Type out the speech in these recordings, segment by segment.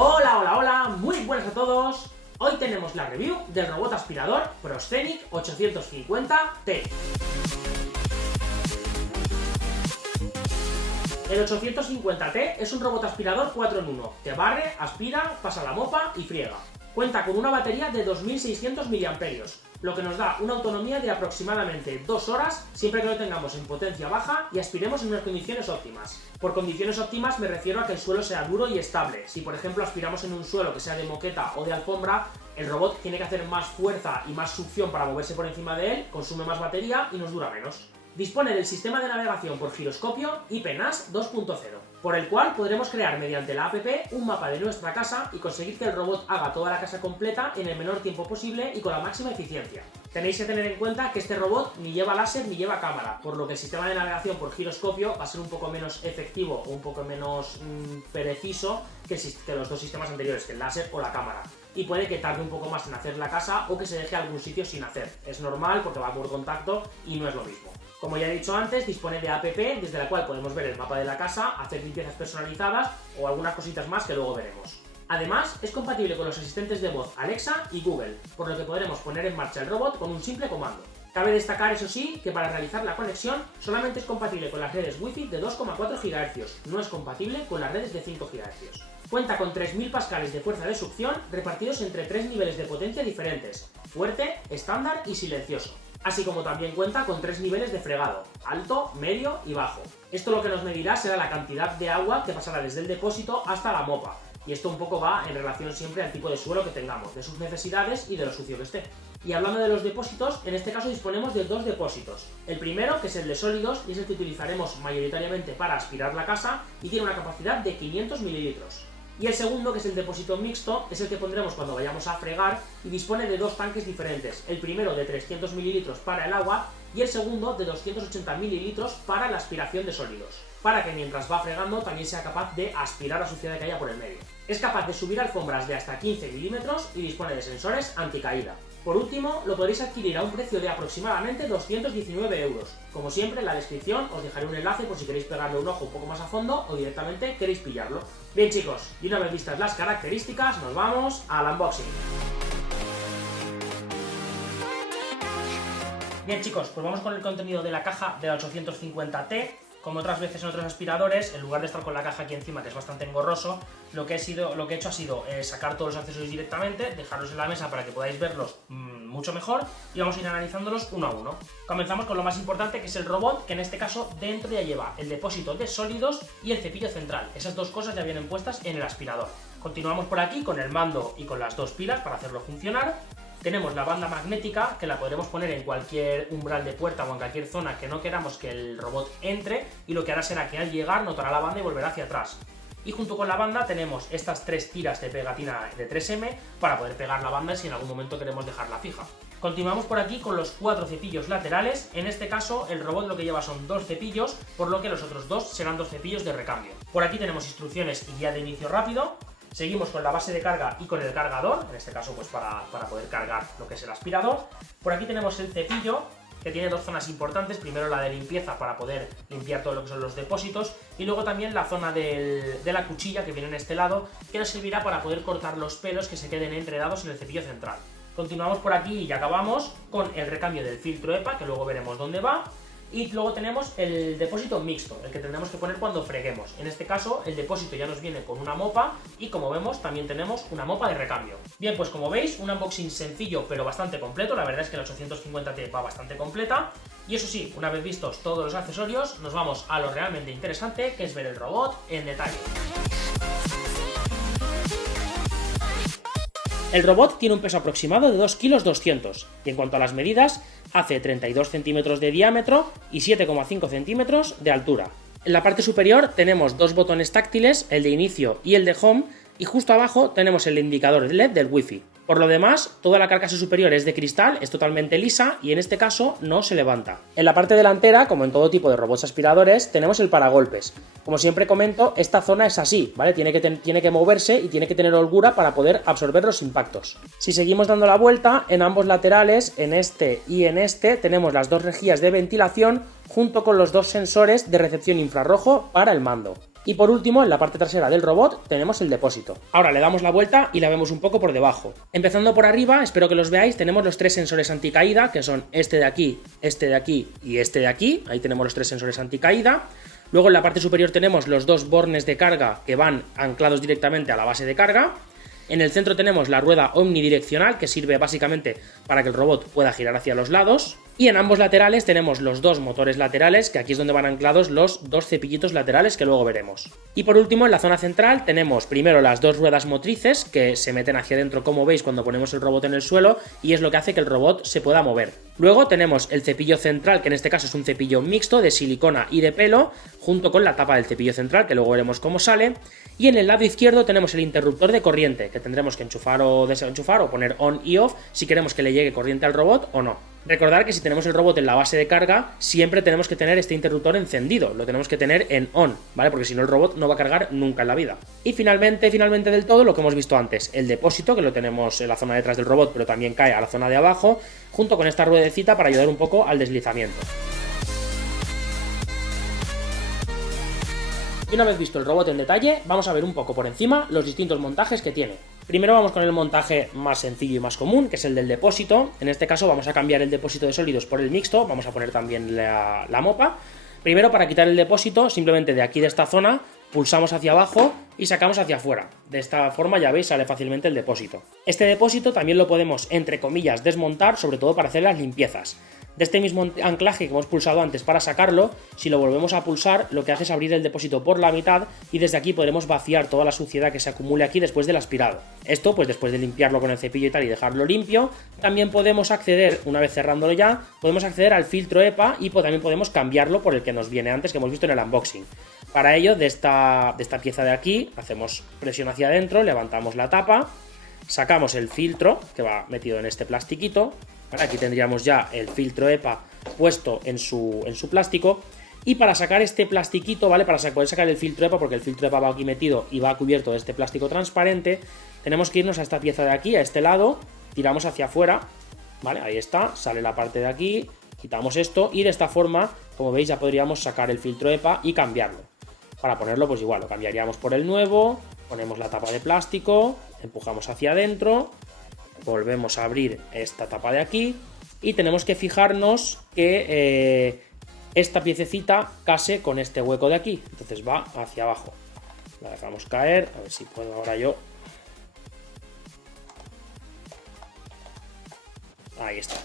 Hola, hola, hola, muy buenas a todos. Hoy tenemos la review del robot aspirador Proscenic 850T. El 850T es un robot aspirador 4 en 1, que barre, aspira, pasa la mopa y friega. Cuenta con una batería de 2600 mAh, lo que nos da una autonomía de aproximadamente 2 horas siempre que lo tengamos en potencia baja y aspiremos en unas condiciones óptimas. Por condiciones óptimas me refiero a que el suelo sea duro y estable. Si por ejemplo aspiramos en un suelo que sea de moqueta o de alfombra, el robot tiene que hacer más fuerza y más succión para moverse por encima de él, consume más batería y nos dura menos. Dispone del sistema de navegación por giroscopio IP-NAS 2.0, por el cual podremos crear mediante la app un mapa de nuestra casa y conseguir que el robot haga toda la casa completa en el menor tiempo posible y con la máxima eficiencia. Tenéis que tener en cuenta que este robot ni lleva láser ni lleva cámara, por lo que el sistema de navegación por giroscopio va a ser un poco menos efectivo o un poco menos preciso que los dos sistemas anteriores, que el láser o la cámara. Y puede que tarde un poco más en hacer la casa o que se deje algún sitio sin hacer. Es normal porque va por contacto y no es lo mismo. Como ya he dicho antes, dispone de app desde la cual podemos ver el mapa de la casa, hacer limpiezas personalizadas o algunas cositas más que luego veremos. Además, es compatible con los asistentes de voz Alexa y Google, por lo que podremos poner en marcha el robot con un simple comando. Cabe destacar, eso sí, que para realizar la conexión solamente es compatible con las redes Wi-Fi de 2,4 GHz, no es compatible con las redes de 5 GHz. Cuenta con 3000 pascales de fuerza de succión repartidos entre 3 niveles de potencia diferentes: fuerte, estándar y silencioso. Así como también cuenta con 3 niveles de fregado: alto, medio y bajo. Esto lo que nos medirá será la cantidad de agua que pasará desde el depósito hasta la mopa. Y esto un poco va en relación siempre al tipo de suelo que tengamos, de sus necesidades y de lo sucio que esté. Y hablando de los depósitos, en este caso disponemos de dos depósitos. El primero, que es el de sólidos, y es el que utilizaremos mayoritariamente para aspirar la casa, y tiene una capacidad de 500 ml. Y el segundo, que es el depósito mixto, es el que pondremos cuando vayamos a fregar y dispone de dos tanques diferentes. El primero de 300 ml para el agua y el segundo de 280 ml para la aspiración de sólidos, para que mientras va fregando también sea capaz de aspirar la suciedad que haya por el medio. Es capaz de subir alfombras de hasta 15 milímetros y dispone de sensores anticaída. Por último, lo podréis adquirir a un precio de aproximadamente 219 euros. Como siempre, en la descripción os dejaré un enlace por si queréis pegarle un ojo un poco más a fondo o directamente queréis pillarlo. Bien chicos, y una vez vistas las características, nos vamos al unboxing. Bien chicos, pues vamos con el contenido de la caja de la 850T. Como otras veces en otros aspiradores, en lugar de estar con la caja aquí encima, que es bastante engorroso, lo que he hecho ha sido sacar todos los accesorios directamente, dejarlos en la mesa para que podáis verlos mucho mejor y vamos a ir analizándolos uno a uno. Comenzamos con lo más importante, que es el robot, que en este caso dentro ya lleva el depósito de sólidos y el cepillo central. Esas dos cosas ya vienen puestas en el aspirador. Continuamos por aquí con el mando y con las dos pilas para hacerlo funcionar. Tenemos la banda magnética, que la podremos poner en cualquier umbral de puerta o en cualquier zona que no queramos que el robot entre, y lo que hará será que al llegar notará la banda y volverá hacia atrás. Y junto con la banda tenemos estas tres tiras de pegatina de 3M para poder pegar la banda si en algún momento queremos dejarla fija. Continuamos por aquí con los 4 cepillos laterales. En este caso el robot lo que lleva son 2 cepillos, por lo que los otros 2 serán 2 cepillos de recambio. Por aquí tenemos instrucciones y guía de inicio rápido. Seguimos con la base de carga y con el cargador, en este caso pues para poder cargar lo que es el aspirador. Por aquí tenemos el cepillo, que tiene dos zonas importantes: primero la de limpieza para poder limpiar todo lo que son los depósitos, y luego también la zona de la cuchilla que viene en este lado, que nos servirá para poder cortar los pelos que se queden enredados en el cepillo central. Continuamos por aquí y ya acabamos con el recambio del filtro EPA, que luego veremos dónde va. Y luego tenemos el depósito mixto, el que tendremos que poner cuando freguemos. En este caso el depósito ya nos viene con una mopa y, como vemos, también tenemos una mopa de recambio. Bien, pues como veis, un unboxing sencillo pero bastante completo. La verdad es que la 850T va bastante completa. Y eso sí, una vez vistos todos los accesorios, nos vamos a lo realmente interesante, que es ver el robot en detalle. El robot tiene un peso aproximado de 2,2 kg y en cuanto a las medidas, hace 32 centímetros de diámetro y 7,5 centímetros de altura. En la parte superior tenemos dos botones táctiles, el de inicio y el de home, y justo abajo tenemos el indicador LED del Wi-Fi. Por lo demás, toda la carcasa superior es de cristal, es totalmente lisa y en este caso no se levanta. En la parte delantera, como en todo tipo de robots aspiradores, tenemos el paragolpes. Como siempre comento, esta zona es así, ¿vale? Tiene que moverse y tiene que tener holgura para poder absorber los impactos. Si seguimos dando la vuelta, en ambos laterales, en este y en este, tenemos las dos rejillas de ventilación junto con los dos sensores de recepción infrarrojo para el mando. Y por último, en la parte trasera del robot tenemos el depósito. Ahora le damos la vuelta y la vemos un poco por debajo. Empezando por arriba, espero que los veáis, tenemos los 3 sensores anticaída, que son este de aquí y este de aquí. Ahí tenemos los 3 sensores anticaída. Luego en la parte superior tenemos los 2 bornes de carga que van anclados directamente a la base de carga. En el centro tenemos la rueda omnidireccional, que sirve básicamente para que el robot pueda girar hacia los lados. Y en ambos laterales tenemos los 2 motores laterales, que aquí es donde van anclados los 2 cepillitos laterales que luego veremos. Y por último, en la zona central tenemos primero las 2 ruedas motrices que se meten hacia adentro, como veis, cuando ponemos el robot en el suelo, y es lo que hace que el robot se pueda mover. Luego tenemos el cepillo central, que en este caso es un cepillo mixto de silicona y de pelo, junto con la tapa del cepillo central, que luego veremos cómo sale. Y en el lado izquierdo tenemos el interruptor de corriente, que tendremos que enchufar o desenchufar o poner on y off si queremos que le llegue corriente al robot o no. Recordar que si tenemos el robot en la base de carga, siempre tenemos que tener este interruptor encendido, lo tenemos que tener en on, ¿vale? Porque si no el robot no va a cargar nunca en la vida. Y finalmente del todo, lo que hemos visto antes, el depósito, que lo tenemos en la zona detrás del robot, pero también cae a la zona de abajo, junto con esta ruedecita para ayudar un poco al deslizamiento. Y una vez visto el robot en detalle, vamos a ver un poco por encima los distintos montajes que tiene. Primero vamos con el montaje más sencillo y más común, que es el del depósito. En este caso vamos a cambiar el depósito de sólidos por el mixto, vamos a poner también la mopa. Primero, para quitar el depósito, simplemente de aquí de esta zona, pulsamos hacia abajo y sacamos hacia afuera. De esta forma, ya veis, sale fácilmente el depósito. Este depósito también lo podemos, entre comillas, desmontar, sobre todo para hacer las limpiezas. De este mismo anclaje que hemos pulsado antes para sacarlo, si lo volvemos a pulsar, lo que hace es abrir el depósito por la mitad y desde aquí podremos vaciar toda la suciedad que se acumule aquí después del aspirado. Esto, pues después de limpiarlo con el cepillo y tal y dejarlo limpio, también podemos acceder, una vez cerrándolo ya, podemos acceder al filtro EPA y también podemos cambiarlo por el que nos viene antes, que hemos visto en el unboxing. Para ello, de esta pieza de aquí, hacemos presión hacia adentro, levantamos la tapa, sacamos el filtro que va metido en este plastiquito. Vale, aquí tendríamos ya el filtro EPA puesto en su plástico. Y para sacar este plastiquito, ¿vale? Para poder sacar el filtro EPA, porque el filtro EPA va aquí metido y va cubierto de este plástico transparente, tenemos que irnos a esta pieza de aquí, a este lado, tiramos hacia afuera, ¿vale? Ahí está, sale la parte de aquí, quitamos esto y de esta forma, como veis, ya podríamos sacar el filtro EPA y cambiarlo. Para ponerlo, pues igual, lo cambiaríamos por el nuevo, ponemos la tapa de plástico, empujamos hacia adentro, volvemos a abrir esta tapa de aquí y tenemos que fijarnos que esta piececita case con este hueco de aquí, entonces va hacia abajo. La dejamos caer, a ver si puedo ahora yo. Ahí está.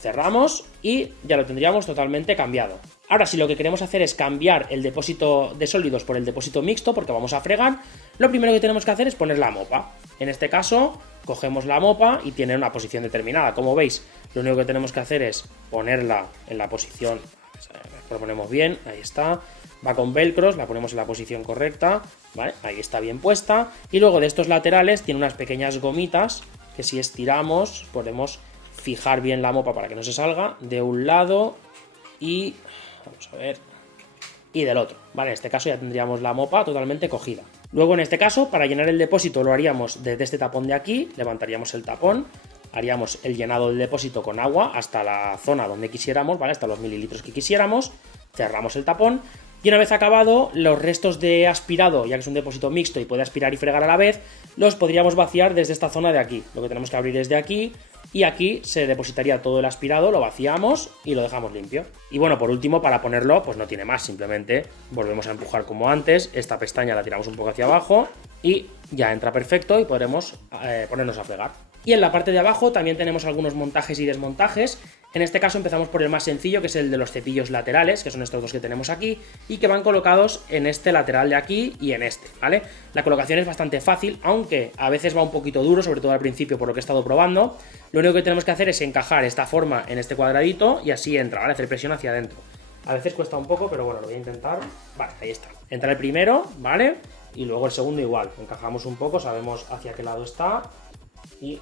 Cerramos y ya lo tendríamos totalmente cambiado. Ahora, si lo que queremos hacer es cambiar el depósito de sólidos por el depósito mixto, porque vamos a fregar, lo primero que tenemos que hacer es poner la mopa. En este caso, cogemos la mopa y tiene una posición determinada. Como veis, lo único que tenemos que hacer es ponerla en la posición, lo ponemos bien, ahí está. Va con velcros, la ponemos en la posición correcta, ¿vale? Ahí está bien puesta. Y luego de estos laterales tiene unas pequeñas gomitas que si estiramos podemos fijar bien la mopa para que no se salga de un lado y, vamos a ver, y del otro, ¿vale? En este caso ya tendríamos la mopa totalmente cogida. Luego en este caso, para llenar el depósito lo haríamos desde este tapón de aquí, levantaríamos el tapón, haríamos el llenado del depósito con agua hasta la zona donde quisiéramos, ¿vale? Hasta los mililitros que quisiéramos, cerramos el tapón y una vez acabado, los restos de aspirado, ya que es un depósito mixto y puede aspirar y fregar a la vez, los podríamos vaciar desde esta zona de aquí. Lo que tenemos que abrir es de aquí y aquí se depositaría todo el aspirado, lo vaciamos y lo dejamos limpio. Y bueno, por último, para ponerlo, pues no tiene más, simplemente volvemos a empujar como antes, esta pestaña la tiramos un poco hacia abajo y ya entra perfecto y podremos ponernos a fregar. Y en la parte de abajo también tenemos algunos montajes y desmontajes. En este caso empezamos por el más sencillo, que es el de los cepillos laterales, que son estos dos que tenemos aquí, y que van colocados en este lateral de aquí y en este, ¿vale? La colocación es bastante fácil, aunque a veces va un poquito duro, sobre todo al principio por lo que he estado probando. Lo único que tenemos que hacer es encajar esta forma en este cuadradito y así entra, ¿vale? Hacer presión hacia adentro. A veces cuesta un poco, pero bueno, lo voy a intentar. Vale, ahí está. Entra el primero, ¿vale? Y luego el segundo igual. Encajamos un poco, sabemos hacia qué lado está y...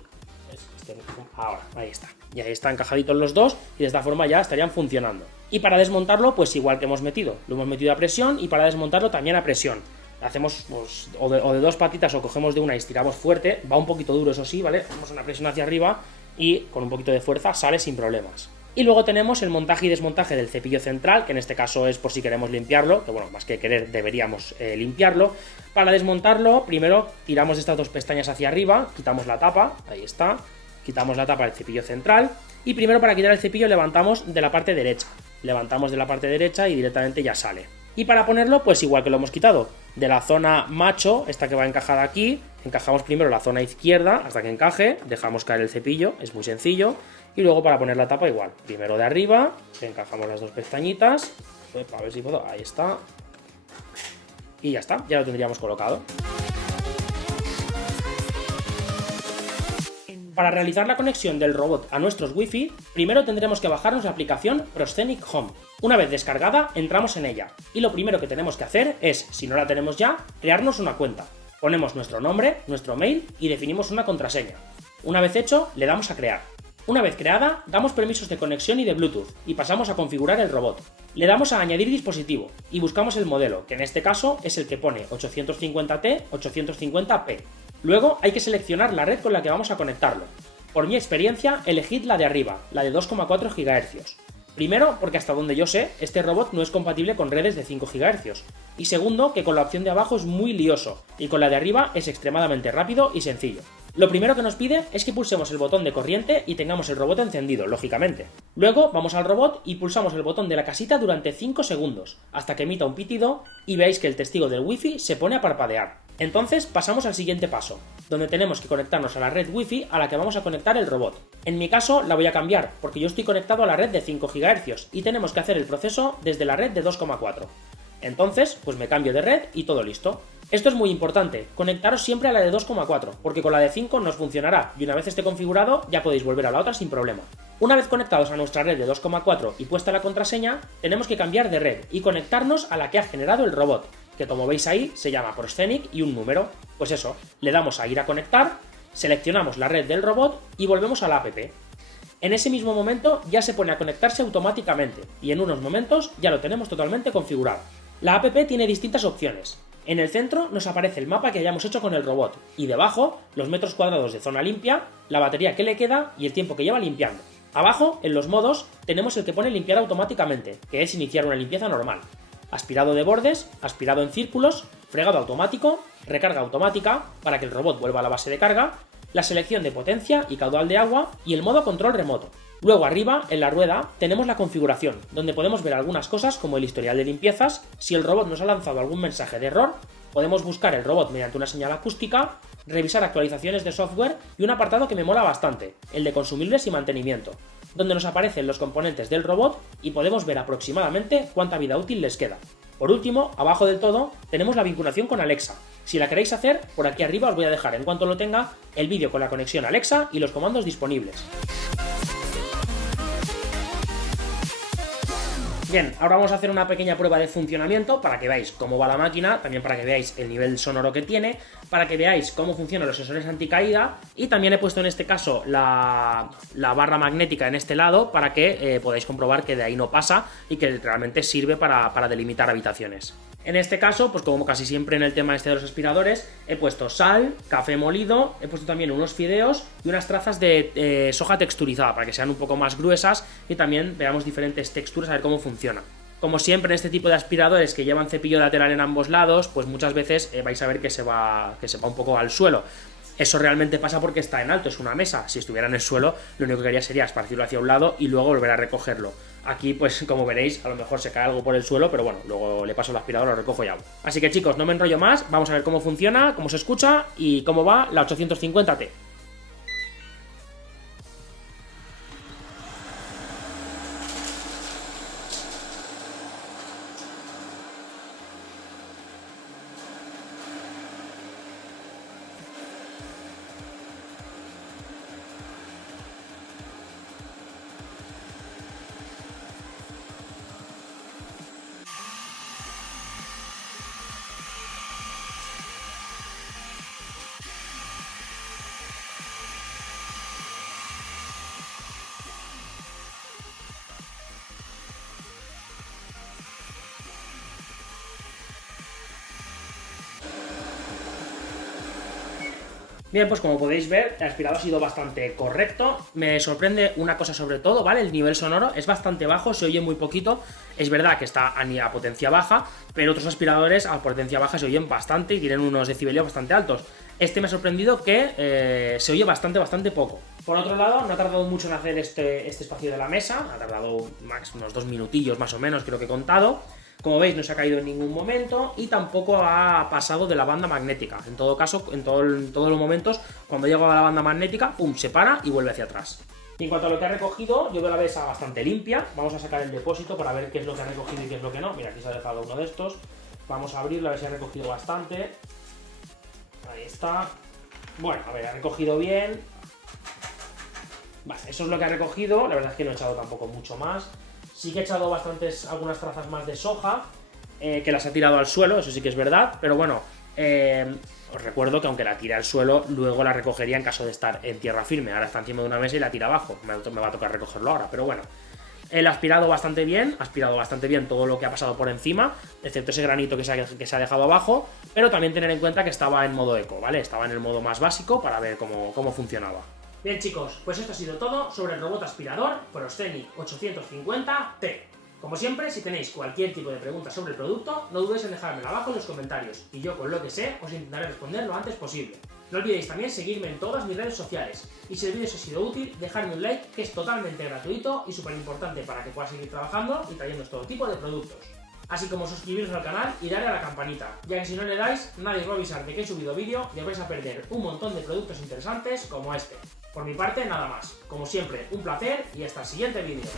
ahora, ahí está. Y ahí están encajaditos los dos y de esta forma ya estarían funcionando. Y para desmontarlo, pues igual que hemos metido. Lo hemos metido a presión y para desmontarlo también a presión. Hacemos pues, o de dos patitas o cogemos de una y estiramos fuerte. Va un poquito duro, eso sí, ¿vale? Hacemos una presión hacia arriba y con un poquito de fuerza sale sin problemas. Y luego tenemos el montaje y desmontaje del cepillo central, que en este caso es por si queremos limpiarlo, que bueno, más que querer deberíamos limpiarlo. Para desmontarlo, primero tiramos estas dos pestañas hacia arriba, quitamos la tapa, ahí está, quitamos la tapa del cepillo central, y primero para quitar el cepillo levantamos de la parte derecha, levantamos de la parte derecha y directamente ya sale. Y para ponerlo, pues igual que lo hemos quitado, de la zona macho, esta que va encajada aquí, encajamos primero la zona izquierda hasta que encaje, dejamos caer el cepillo, es muy sencillo, y luego para poner la tapa igual, primero de arriba, encajamos las dos pestañitas, a ver si puedo, ahí está, y ya está, ya lo tendríamos colocado. Para realizar la conexión del robot a nuestros Wi-Fi, primero tendremos que bajarnos la aplicación Proscenic Home. Una vez descargada, entramos en ella, y lo primero que tenemos que hacer es, si no la tenemos ya, crearnos una cuenta. Ponemos nuestro nombre, nuestro mail y definimos una contraseña. Una vez hecho, le damos a crear. Una vez creada, damos permisos de conexión y de Bluetooth, y pasamos a configurar el robot. Le damos a añadir dispositivo, y buscamos el modelo, que en este caso es el que pone 850T 850P. Luego hay que seleccionar la red con la que vamos a conectarlo. Por mi experiencia, elegid la de arriba, la de 2,4 GHz. Primero, porque hasta donde yo sé, este robot no es compatible con redes de 5 GHz. Y segundo, que con la opción de abajo es muy lioso, y con la de arriba es extremadamente rápido y sencillo. Lo primero que nos pide es que pulsemos el botón de corriente y tengamos el robot encendido, lógicamente. Luego vamos al robot y pulsamos el botón de la casita durante 5 segundos, hasta que emita un pitido y veáis que el testigo del Wi-Fi se pone a parpadear. Entonces pasamos al siguiente paso, donde tenemos que conectarnos a la red Wi-Fi a la que vamos a conectar el robot. En mi caso la voy a cambiar, porque yo estoy conectado a la red de 5 GHz y tenemos que hacer el proceso desde la red de 2,4. Entonces, pues me cambio de red y todo listo. Esto es muy importante, conectaros siempre a la de 2,4, porque con la de 5 nos funcionará y una vez esté configurado ya podéis volver a la otra sin problema. Una vez conectados a nuestra red de 2,4 y puesta la contraseña, tenemos que cambiar de red y conectarnos a la que ha generado el robot, que como veis ahí se llama Proscenic y un número. Pues eso, le damos a ir a conectar, seleccionamos la red del robot y volvemos a la app. En ese mismo momento ya se pone a conectarse automáticamente y en unos momentos ya lo tenemos totalmente configurado. La app tiene distintas opciones. En el centro nos aparece el mapa que hayamos hecho con el robot y debajo los metros cuadrados de zona limpia, la batería que le queda y el tiempo que lleva limpiando. Abajo, en los modos, tenemos el que pone limpiar automáticamente, que es iniciar una limpieza normal. Aspirado de bordes, aspirado en círculos, fregado automático, recarga automática para que el robot vuelva a la base de carga, la selección de potencia y caudal de agua y el modo control remoto. Luego arriba, en la rueda, tenemos la configuración, donde podemos ver algunas cosas como el historial de limpiezas, si el robot nos ha lanzado algún mensaje de error, podemos buscar el robot mediante una señal acústica, revisar actualizaciones de software y un apartado que me mola bastante, el de consumibles y mantenimiento, donde nos aparecen los componentes del robot y podemos ver aproximadamente cuánta vida útil les queda. Por último, abajo del todo, tenemos la vinculación con Alexa. Si la queréis hacer, por aquí arriba os voy a dejar en cuanto lo tenga el vídeo con la conexión Alexa y los comandos disponibles. Bien, ahora vamos a hacer una pequeña prueba de funcionamiento para que veáis cómo va la máquina, también para que veáis el nivel sonoro que tiene, para que veáis cómo funcionan los sensores anticaída y también he puesto en este caso la barra magnética en este lado para que podáis comprobar que de ahí no pasa y que realmente sirve para delimitar habitaciones. En este caso, pues como casi siempre en el tema este de los aspiradores, he puesto sal, café molido, he puesto también unos fideos y unas trazas de soja texturizada para que sean un poco más gruesas y también veamos diferentes texturas a ver cómo funciona. Como siempre en este tipo de aspiradores que llevan cepillo lateral en ambos lados, pues muchas veces vais a ver que se va un poco al suelo. Eso realmente pasa porque está en alto, es una mesa. Si estuviera en el suelo, lo único que haría sería esparcirlo hacia un lado y luego volver a recogerlo. Aquí, pues como veréis, a lo mejor se cae algo por el suelo, pero bueno, luego le paso el aspirador, lo recojo y hago. Así que chicos, no me enrollo más, vamos a ver cómo funciona, cómo se escucha y cómo va la 850T. Bien, pues como podéis ver, el aspirador ha sido bastante correcto. Me sorprende una cosa sobre todo, ¿vale? El nivel sonoro es bastante bajo, se oye muy poquito. Es verdad que está a potencia baja, pero otros aspiradores a potencia baja se oyen bastante y tienen unos decibelios bastante altos. Este me ha sorprendido que se oye bastante poco. Por otro lado, no ha tardado mucho en hacer este espacio de la mesa, ha tardado unos 2 minutillos más o menos, creo que he contado. Como veis, no se ha caído en ningún momento y tampoco ha pasado de la banda magnética. En todo caso, en todos los momentos, cuando llega a la banda magnética, pum, se para y vuelve hacia atrás. Y en cuanto a lo que ha recogido, yo veo la mesa bastante limpia. Vamos a sacar el depósito para ver qué es lo que ha recogido y qué es lo que no. Mira, aquí se ha dejado uno de estos. Vamos a abrirlo a ver si ha recogido bastante. Ahí está. Bueno, a ver, ha recogido bien. Vale, eso es lo que ha recogido. La verdad es que no he echado tampoco mucho más. Sí que he echado algunas trazas más de soja, que las ha tirado al suelo, eso sí que es verdad, pero bueno, os recuerdo que aunque la tire al suelo, luego la recogería en caso de estar en tierra firme. Ahora está encima de una mesa y la tira abajo, me va a tocar recogerlo ahora, pero bueno. Él ha aspirado bastante bien todo lo que ha pasado por encima, excepto ese granito que se ha dejado abajo, pero también tener en cuenta que estaba en modo eco, ¿vale? Estaba en el modo más básico para ver cómo funcionaba. Bien chicos, pues esto ha sido todo sobre el robot aspirador Proscenic 850T. Como siempre, si tenéis cualquier tipo de pregunta sobre el producto, no dudéis en dejármelo abajo en los comentarios, y yo con lo que sé os intentaré responder lo antes posible. No olvidéis también seguirme en todas mis redes sociales, y si el vídeo os ha sido útil, dejadme un like que es totalmente gratuito y súper importante para que pueda seguir trabajando y trayéndoos todo tipo de productos. Así como suscribiros al canal y darle a la campanita, ya que si no le dais, nadie os va a avisar de que he subido vídeo y os vais a perder un montón de productos interesantes como este. Por mi parte, nada más. Como siempre, un placer y hasta el siguiente vídeo.